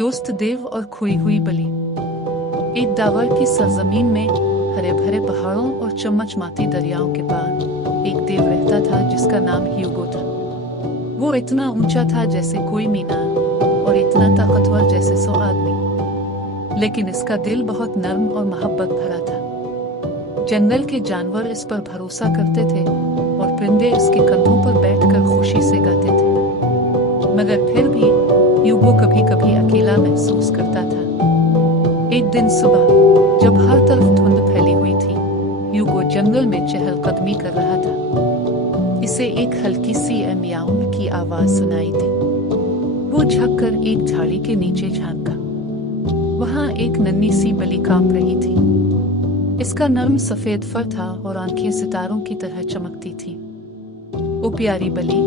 दोस्त देव और खोई हुई बलि। एक दावर की सरजमीन में हरे भरे पहाड़ों और चमचमाती दरियाओं के पार एक देव रहता था जिसका नाम ह्यूगो था। वो इतना ऊंचा था जैसे कोई मीनार और इतना ताकतवर जैसे 100 आदमी, लेकिन इसका दिल बहुत नर्म और मोहब्बत भरा था। जंगल के जानवर इस पर भरोसा करते थे और परिंदे इसके कंधों पर बैठकर खुशी से गाते थे। मगर फिर भी ह्यूगो कभी कभी अकेला महसूस करता था। एक दिन सुबह जब हर तरफ धुंध फैली हुई थी, ह्यूगो जंगल में चहलकदमी कर रहा था। इसे एक हल्की सी म्याऊं की आवाज सुनाई थी। वो झुककर एक झाड़ी के नीचे झांका। वहां एक नन्ही सी बलि कांप रही थी। इसका नर्म सफेद फर था और आंखें सितारों की तरह चमकती थी। ओ प्यारी बलि,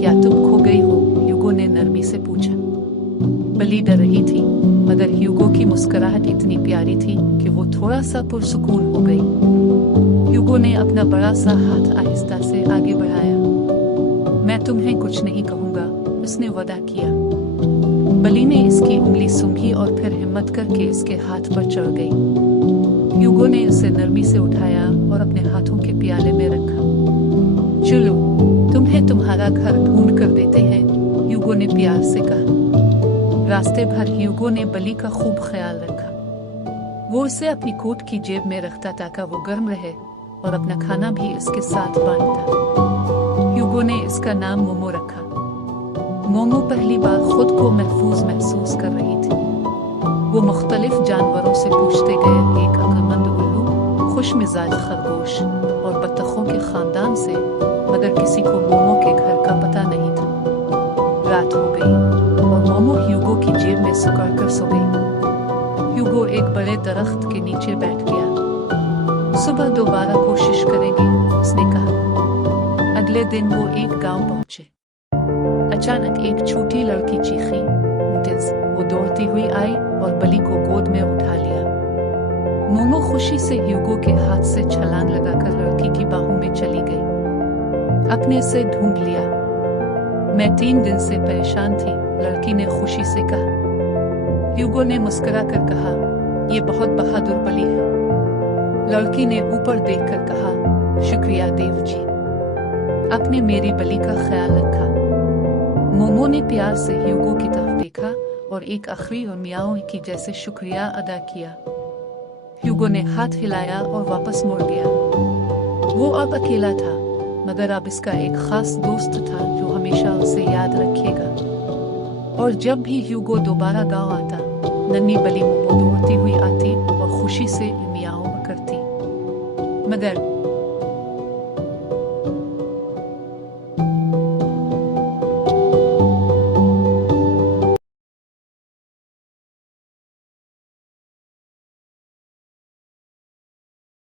क्या तुम खो गई हो? ह्यूगो ने नरमी से पूछा। बलि डर रही थी, मगर ह्यूगो की मुस्कुराहट इतनी प्यारी थी कि वो थोड़ा सा पुरसुकून हो गई। ह्यूगो ने अपना बड़ा सा हाथ आहिस्ता से आगे बढ़ाया। मैं तुम्हें कुछ नहीं कहूंगा, उसने वादा किया। बलि ने इसकी उंगली सूंघी और फिर हिम्मत करके इसके हाथ पर चढ़ गई। ह्यूगो ने उसे नरमी से उठाया और अपने हाथों के प्याले में रखा। चलो, तुम्हें तुम्हारा घर ढूंढ कर देते हैं, ह्यूगो ने प्यार से कहा। रास्ते भर ह्यूगो ने बलि का खूब ख्याल रखा। वो उसे अपनी कोट की जेब में रखता ताकि वो गर्म रहे और अपना खाना भी इसके साथ बांटता। ह्यूगो ने इसका नाम मोमो रखा। मोमो पहली बार खुद को महफूज महसूस कर रही थी। वो मुख्तलिफ जानवरों से पूछते गए, एक अक्लमंद उल्लू, खुशमिजाज खरगोश और बत्तखों के खानदान से, मगर किसी को मोमो के घर का पता नहीं था। रात हो गई और मोमो ह्यूगो की जेब में सिकुड़ कर सो गई। ह्यूगो एक बड़े दरख्त के नीचे बैठ गया। सुबह दोबारा कोशिश करेंगे, उसने कहा। अगले दिन वो एक गांव पहुंचे। अचानक एक छोटी लड़की चीखी। वो दौड़ती हुई आई और बलि को गोद में उठा लिया। मोमो खुशी से ह्यूगो के हाथ से छलांग लगाकर लड़की की बाहों में चली गई। अपने से ढूंढ लिया। मैं 3 दिन से परेशान थी, लड़की ने खुशी से कहा। ह्यूगो ने मुस्कुरा कर कहा, यह बहुत बहादुर बलि है। लड़की ने ऊपर देखकर कहा, शुक्रिया देव जी, आपने मेरी बलि का ख्याल रखा। मोमो ने प्यार से ह्यूगो की तरफ देखा और एक आखिरी और मियाओं की जैसे शुक्रिया अदा किया। ह्यूगो ने हाथ हिलाया और वापस मुड़ गया। वो अब अकेला था, मगर अब इसका एक खास दोस्त था जो हमेशा उसे याद रखेगा। और जब भी ह्यूगो दोबारा गांव आता, नन्ही बलि मोमो दौड़ती हुई आती और खुशी से मियाओं करती। मगर